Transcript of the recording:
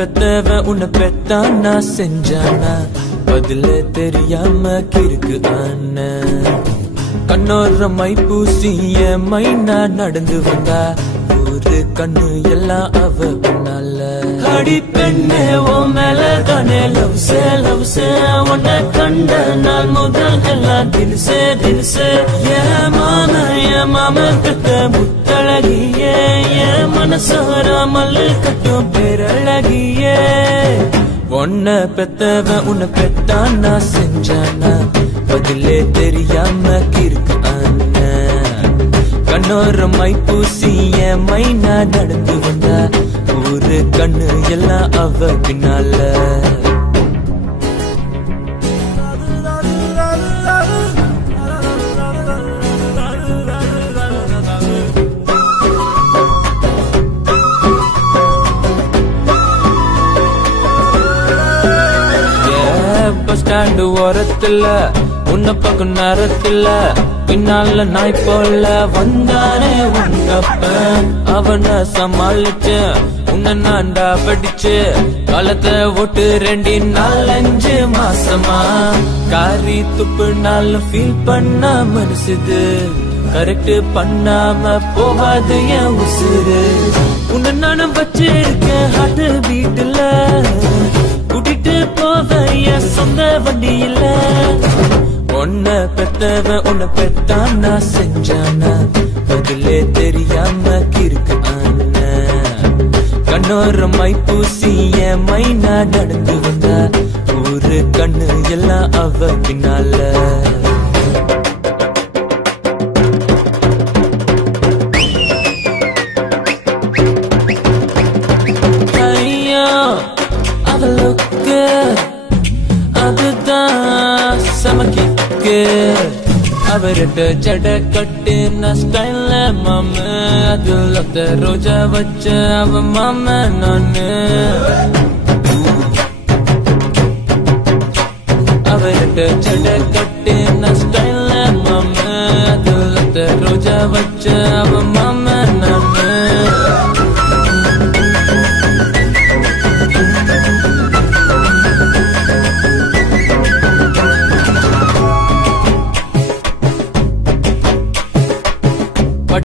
பெத்தவன் உன்னை பெத்தானா செஞ்சானா பதில தெரியாம கிறுக்கு ஆன கண்ணோர மை பூசிய மைனா நடந்து வந்தா ஒரு கண்ணு எல்லாம் அவ பின்னால அடி பெண்ணே ஓ மேல தானே லவ்ஸே உன்னை கண்ட நாள் முதல் எல்லாம் தில்சே என் மாம கிட்ட முத்தழகியே என் மனசாராமல் கட்டும் பேரழகியே உன்னை பெத்தவன் உன்னை பெத்தானா செஞ்சானா பதிலே தெரியாம கிறுக்கு ஆன கண்ணோர மை பூசிய மைனா நடந்து வந்தா ஒரு கண்ணு எல்லாம் அவ பின்னால பஸ் ஸ்டாண்டு ஓரத்துல உன்னை பக்கம் நேரத்துல பின்னால நாய் போல வந்தானே உங்கப்ப அவனை சமாளிச்சு உன்னை நான்டா படிச்சு காலத்தை ஓட்டு 2-4-5 மாசமா காரி துப்பு நாள் ஃபீல் பண்ண மனசுது கரெக்ட் பண்ணாம போகாது என் உசுறு உன்னை நானும் வச்சிருக்கேன் ஹார்ட் பீட்ல கூட்டிட்டு போவ என் சொந்த வண்டியில உன்னை பெத்தவன் உன்னை பெத்தானா செஞ்சானா பதிலே தெரியாம கிறுக்கு ஆன கண்ணோர மை பூசிய மைனா நடந்து வந்தா ஒரு கண்ணு எல்லாம் அவ பின்னால அவளுக்கு அதுதான் சமக்கிக்கு அவர்கிட்ட ஜட கட்டின ஸ்டைல்ல மாம அதுல ரோஜா வச்ச அவ மாம நானு அவர்கிட்ட ஜட கட்டின ஸ்டைல்ல மாம அதுல ரோஜா வச்ச அவ